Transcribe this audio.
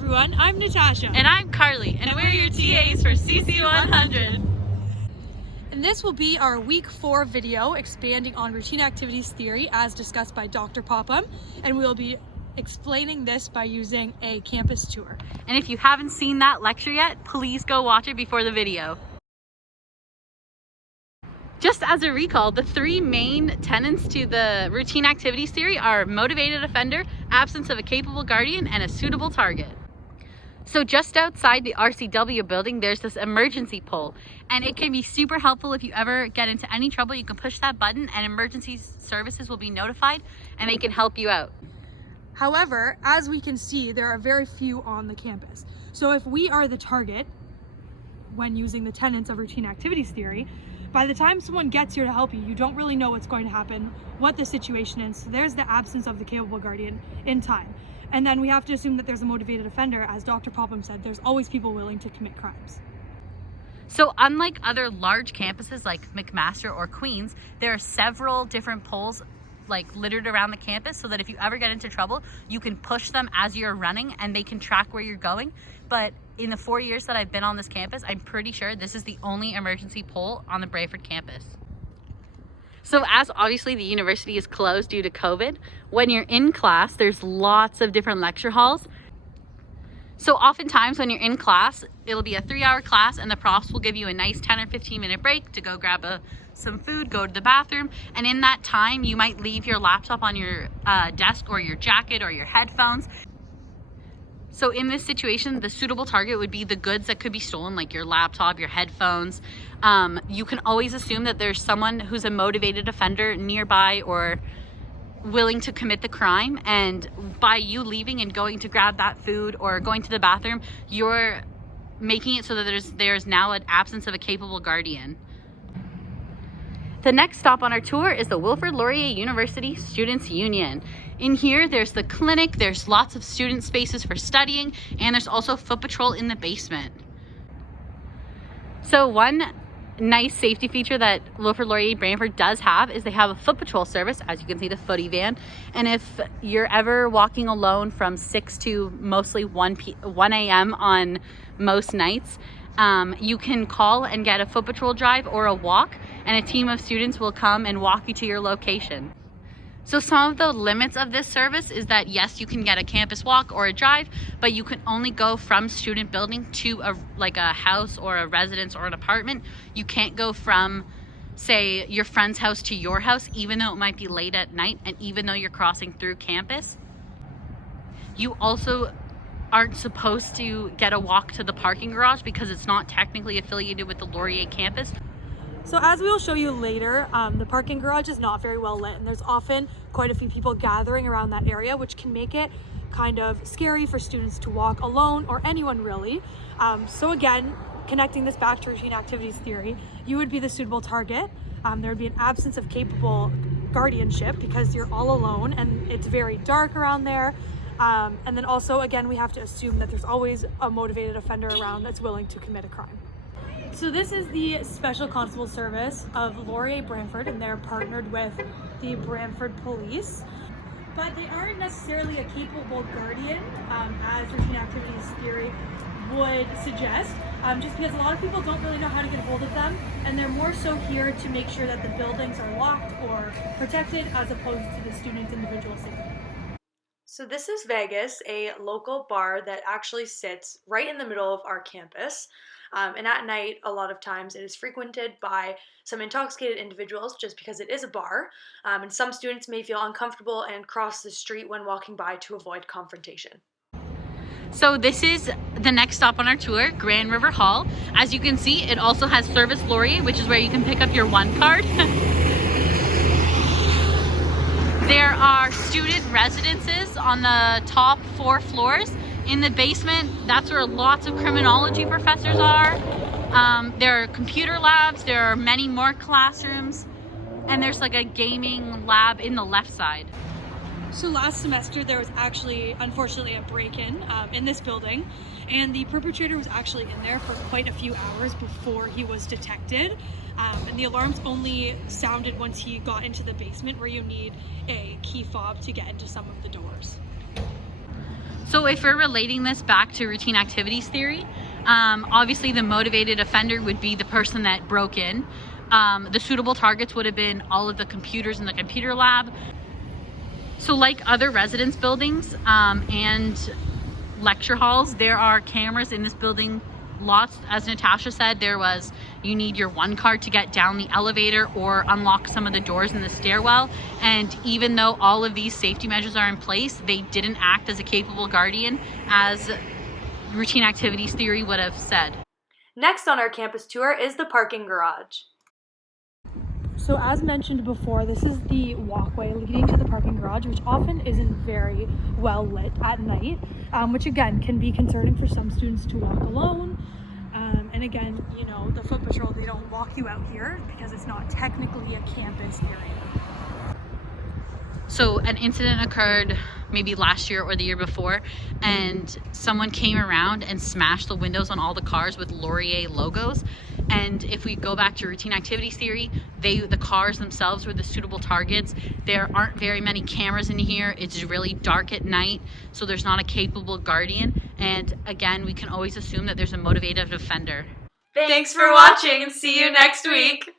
everyone, I'm Natasha. And I'm Carly, and we're your TAs for CC100. And this will be our week 4 video expanding on routine activities theory as discussed by Dr. Popham, and we'll be explaining this by using a campus tour. And if you haven't seen that lecture yet, please go watch it before the video. Just as a recall, the 3 main tenets to the routine activities theory are motivated offender, absence of a capable guardian, and a suitable target. So just outside the RCW building, there's this emergency pole, and it can be super helpful if you ever get into any trouble. You can push that button and emergency services will be notified and they can help you out. However, as we can see, there are very few on the campus. So if we are the target when using the tenets of routine activities theory, by the time someone gets here to help you, you don't really know what's going to happen, what the situation is. So there's the absence of the capable guardian in time. And then we have to assume that there's a motivated offender. As Dr. Popham said, there's always people willing to commit crimes. So unlike other large campuses like McMaster or Queens, there are several different poles littered around the campus so that if you ever get into trouble, you can push them as you're running and they can track where you're going. But in the 4 years that I've been on this campus, I'm pretty sure this is the only emergency pole on the Brantford campus. So as obviously the university is closed due to COVID, when you're in class, there's lots of different lecture halls. So oftentimes when you're in class, it'll be a 3-hour class and the profs will give you a nice 10 or 15 minute break to go grab some food, go to the bathroom. And in that time, you might leave your laptop on your desk or your jacket or your headphones. So in this situation, the suitable target would be the goods that could be stolen, like your laptop, your headphones. You can always assume that there's someone who's a motivated offender nearby or willing to commit the crime, and by you leaving and going to grab that food or going to the bathroom, you're making it so that there's now an absence of a capable guardian. The next stop on our tour is the Wilfrid Laurier University Students' Union. In here, there's the clinic, there's lots of student spaces for studying, and there's also foot patrol in the basement. So one nice safety feature that Wilfrid Laurier Brantford does have is they have a foot patrol service, as you can see, the footy van. And if you're ever walking alone from 6 to mostly 1 a.m. on most nights, you can call and get a foot patrol drive or a walk, and a team of students will come and walk you to your location. So some of the limits of this service is that yes, you can get a campus walk or a drive, but you can only go from student building to a house or a residence or an apartment. You can't go from, say, your friend's house to your house, even though it might be late at night and even though you're crossing through campus. You also aren't supposed to get a walk to the parking garage because it's not technically affiliated with the Laurier campus. So as we will show you later, the parking garage is not very well lit, and there's often quite a few people gathering around that area, which can make it kind of scary for students to walk alone, or anyone really. So again, connecting this back to routine activities theory, you would be the suitable target. There would be an absence of capable guardianship because you're all alone and it's very dark around there. And then also, again, we have to assume that there's always a motivated offender around that's willing to commit a crime. So this is the Special Constable Service of Laurier Brantford, and they're partnered with the Brantford Police. But they aren't necessarily a capable guardian, as routine activities theory would suggest, just because a lot of people don't really know how to get a hold of them, and they're more so here to make sure that the buildings are locked or protected as opposed to the student's individual safety. So this is Vegas, a local bar that actually sits right in the middle of our campus. And at night, a lot of times it is frequented by some intoxicated individuals just because it is a bar. And some students may feel uncomfortable and cross the street when walking by to avoid confrontation. So this is the next stop on our tour, Grand River Hall. As you can see, it also has Service Laurier, which is where you can pick up your one card. There are student residences on the top 4 floors. In the basement, that's where lots of criminology professors are. There are computer labs, there are many more classrooms, and there's like a gaming lab in the left side. So last semester there was actually, unfortunately, a break-in in this building, and the perpetrator was actually in there for quite a few hours before he was detected. And the alarms only sounded once he got into the basement, where you need a key fob to get into some of the doors. So if we're relating this back to routine activities theory, obviously the motivated offender would be the person that broke in. The suitable targets would have been all of the computers in the computer lab. So like other residence buildings and lecture halls, there are cameras in this building. Lots, as Natasha said, you need your one card to get down the elevator or unlock some of the doors in the stairwell. And even though all of these safety measures are in place, they didn't act as a capable guardian, as routine activities theory would have said. Next on our campus tour is the parking garage. So as mentioned before, this is the walkway leading to the parking garage, which often isn't very well lit at night, which again can be concerning for some students to walk alone. And again, you know, the foot patrol, they don't walk you out here because it's not technically a campus area. So an incident occurred maybe last year or the year before, and someone came around and smashed the windows on all the cars with Laurier logos. And if we go back to routine activities theory, the cars themselves were the suitable targets. There aren't very many cameras in here. It's really dark at night, so there's not a capable guardian. And again, we can always assume that there's a motivated offender. Thanks for watching and see you next week.